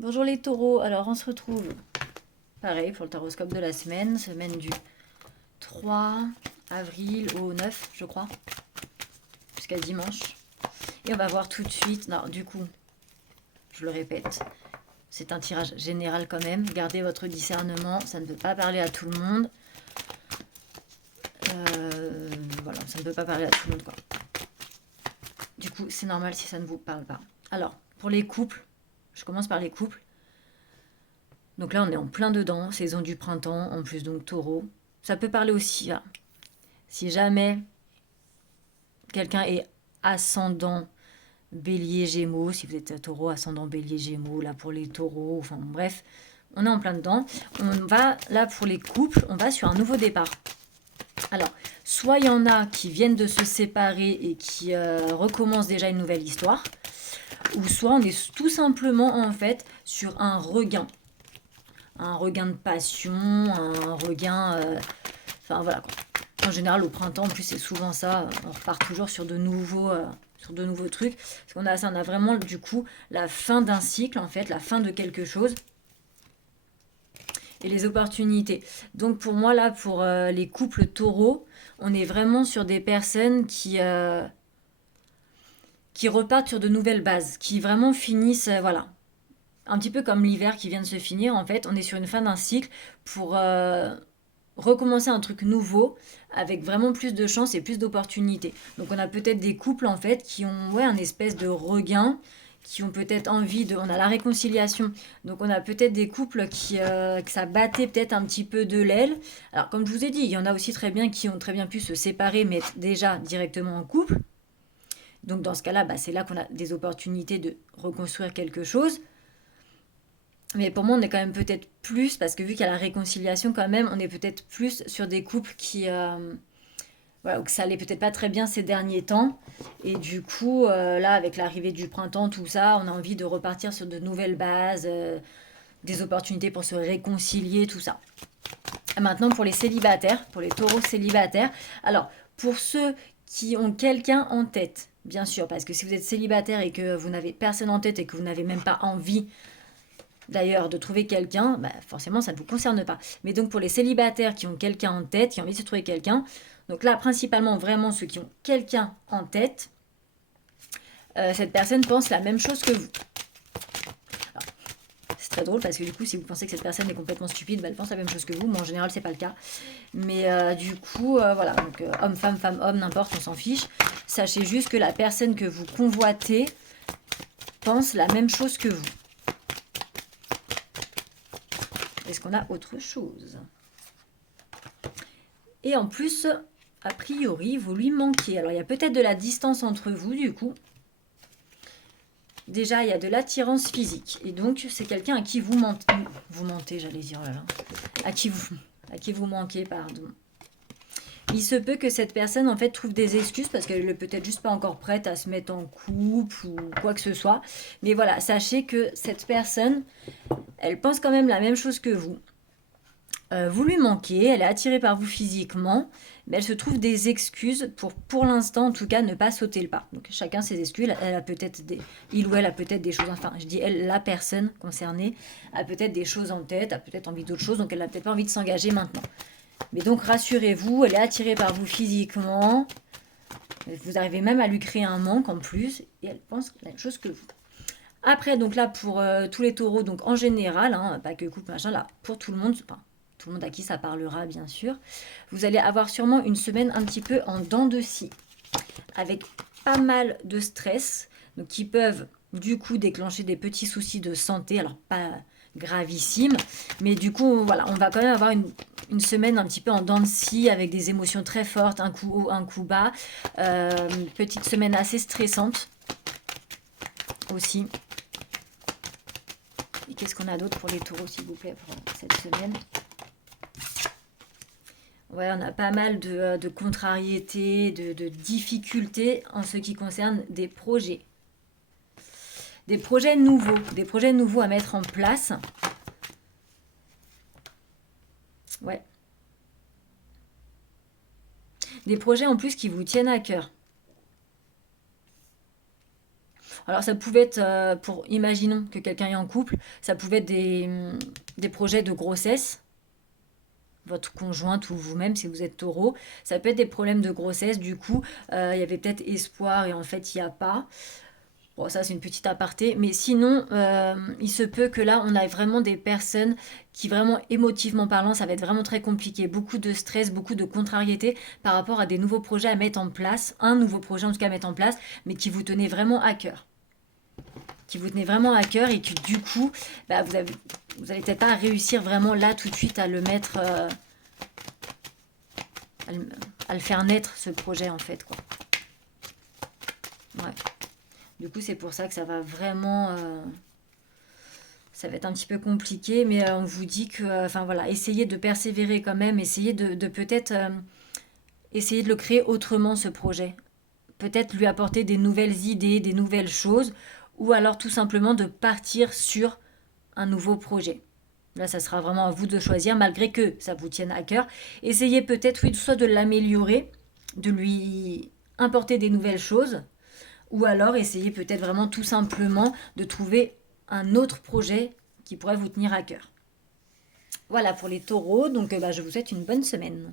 Bonjour les taureaux, alors on se retrouve pareil pour le taroscope de la semaine, semaine du 3 avril au 9 je crois, jusqu'à dimanche. Et on va voir tout de suite, non du coup, je le répète, c'est un tirage général quand même, gardez votre discernement, ça ne peut pas parler à tout le monde. Voilà, ça ne peut pas parler à tout le monde quoi. Du coup, c'est normal si ça ne vous parle pas. Alors, pour les couples, je commence par les couples. Donc là, on est en plein dedans, saison du printemps, en plus donc taureau. Ça peut parler aussi, là. Si jamais quelqu'un est ascendant bélier gémeaux, si vous êtes taureau, ascendant bélier gémeaux, là pour les taureaux, enfin bref, on est en plein dedans. On va, là pour les couples, on va sur un nouveau départ. Alors, soit il y en a qui viennent de se séparer et qui recommencent déjà une nouvelle histoire, ou soit on est tout simplement en fait sur un regain de passion, un regain... enfin voilà quoi. En général, au printemps, en plus, c'est souvent ça. On repart toujours sur de nouveaux trucs. Parce qu'on a ça, on a vraiment du coup la fin d'un cycle, en fait, la fin de quelque chose et les opportunités. Donc pour moi, là, pour les couples taureaux, on est vraiment sur des personnes qui repartent sur de nouvelles bases, qui vraiment finissent, voilà, un petit peu comme l'hiver qui vient de se finir, en fait, on est sur une fin d'un cycle pour recommencer un truc nouveau avec vraiment plus de chance et plus d'opportunités. Donc on a peut-être des couples en fait qui ont un espèce de regain, qui ont peut-être envie de... On a la réconciliation, donc on a peut-être des couples que ça battait peut-être un petit peu de l'aile. Alors comme je vous ai dit, il y en a aussi très bien qui ont très bien pu se séparer mais être déjà directement en couple. Donc dans ce cas-là, c'est là qu'on a des opportunités de reconstruire quelque chose. Mais pour moi, on est quand même peut-être plus, parce que vu qu'il y a la réconciliation quand même, on est peut-être plus sur des couples voilà, où que ça allait peut-être pas très bien ces derniers temps. Et du coup, là, avec l'arrivée du printemps, tout ça, on a envie de repartir sur de nouvelles bases, des opportunités pour se réconcilier, tout ça. Et maintenant, pour les célibataires, pour les taureaux célibataires, alors, pour ceux qui ont quelqu'un en tête, bien sûr, parce que si vous êtes célibataire et que vous n'avez personne en tête et que vous n'avez même pas envie d'ailleurs de trouver quelqu'un, forcément ça ne vous concerne pas. Mais donc pour les célibataires qui ont quelqu'un en tête, qui ont envie de se trouver quelqu'un, donc là principalement vraiment ceux qui ont quelqu'un en tête, cette personne pense la même chose que vous. Alors, c'est très drôle parce que du coup si vous pensez que cette personne est complètement stupide, elle pense la même chose que vous, mais en général c'est pas le cas. Mais du coup voilà, donc homme, femme, homme, n'importe, on s'en fiche. Sachez juste que la personne que vous convoitez pense la même chose que vous. Est-ce qu'on a autre chose? Et en plus, a priori, vous lui manquez. Alors, il y a peut-être de la distance entre vous, du coup. Déjà, il y a de l'attirance physique. Et donc, c'est quelqu'un à qui vous mentez. Vous mentez, j'allais dire, oh là là. À qui vous manquez, pardon. Il se peut que cette personne, en fait, trouve des excuses parce qu'elle n'est peut-être juste pas encore prête à se mettre en couple ou quoi que ce soit. Mais voilà, sachez que cette personne, elle pense quand même la même chose que vous. Vous lui manquez, elle est attirée par vous physiquement, mais elle se trouve des excuses pour l'instant en tout cas, ne pas sauter le pas. Donc chacun ses excuses, elle a peut-être il ou elle a peut-être des choses, enfin je dis elle, la personne concernée, a peut-être des choses en tête, a peut-être envie d'autre chose, donc elle n'a peut-être pas envie de s'engager maintenant. Mais donc rassurez-vous, elle est attirée par vous physiquement, vous arrivez même à lui créer un manque en plus, et elle pense la même chose que vous. Après, donc là, pour tous les taureaux, donc en général, pas que couple, machin, là, pour tout le monde, enfin, tout le monde à qui ça parlera, bien sûr, vous allez avoir sûrement une semaine un petit peu en dents de scie, avec pas mal de stress, donc qui peuvent du coup déclencher des petits soucis de santé, alors pas gravissime, mais du coup, voilà, on va quand même avoir une semaine un petit peu en dents de scie, avec des émotions très fortes, un coup haut, un coup bas, petite semaine assez stressante aussi. Et qu'est-ce qu'on a d'autre pour les taureaux, s'il vous plaît, pour cette semaine? Ouais, on a pas mal de contrariétés, de difficultés en ce qui concerne des projets. Des projets nouveaux à mettre en place. Ouais. Des projets en plus qui vous tiennent à cœur. Alors ça pouvait être, imaginons que quelqu'un est en couple, ça pouvait être des projets de grossesse, votre conjointe ou vous-même si vous êtes taureau. Ça peut être des problèmes de grossesse, du coup, il y avait peut-être espoir et en fait il n'y a pas. Bon, ça c'est une petite aparté, mais sinon, il se peut que là, on ait vraiment des personnes qui, vraiment émotivement parlant, ça va être vraiment très compliqué. Beaucoup de stress, beaucoup de contrariété par rapport à des nouveaux projets à mettre en place, un nouveau projet en tout cas à mettre en place, mais qui vous tenait vraiment à cœur. Qui vous tenait vraiment à cœur et que du coup, bah, vous allez peut-être pas réussir vraiment là tout de suite à le mettre, à le, à le faire naître ce projet en fait, quoi. Ouais. Du coup, c'est pour ça que ça va vraiment, ça va être un petit peu compliqué, mais on vous dit que, enfin voilà, essayez de persévérer quand même, essayez de peut-être essayer de le créer autrement ce projet. Peut-être lui apporter des nouvelles idées, des nouvelles choses, ou alors tout simplement de partir sur un nouveau projet. Là, ça sera vraiment à vous de choisir, malgré que ça vous tienne à cœur. Essayez peut-être, oui, soit de l'améliorer, de lui importer des nouvelles choses, ou alors essayez peut-être vraiment tout simplement de trouver un autre projet qui pourrait vous tenir à cœur. Voilà pour les taureaux, donc bah, je vous souhaite une bonne semaine.